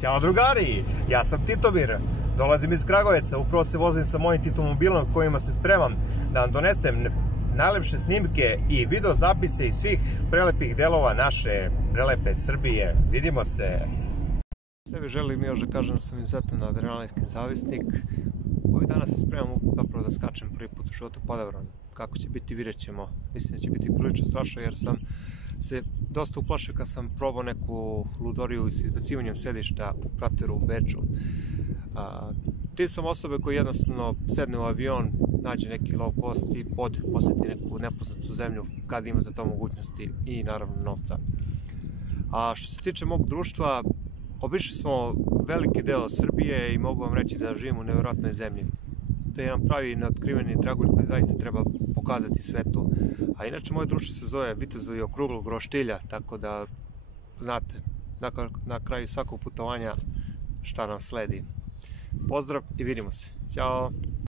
Ćao drugari, ja sam Titomir, dolazim iz Kragujevca, upravo se vozim sa mojim Titomobilom kojima se spremam da vam donesem najlepše snimke i video zapise iz svih prelepih delova naše prelepe Srbije. Vidimo se! Sebi želim još da kažem da sam izuzetan adrenalinski zavisnik. Ovih dana se spremam zapravo da skačem prvi put u životu padobran. Kako će biti, vidjet ćemo. Mislim da će biti prilično strašno jer sam se dosta uplašio kad sam probao neku ludoriju s izbacivanjem sedišta u krateru u Beču. Ti sam osobe koji jednostavno sedne u avion, nađe neki low cost i poseti neku nepoznatu zemlju kad ima za to mogućnosti i naravno novca. A što se tiče mog društva, obišli smo veliki deo Srbije i mogu vam reći da živimo u nevjerojatnoj zemlji. To je jedan pravi neotkriveni dragulj koji zaista treba pokazati svetu. A inače moje društvo se zove Vitezovi okruglog roštilja, tako da znate na kraju svakog putovanja šta nam sledi. Pozdrav i vidimo se. Ćao!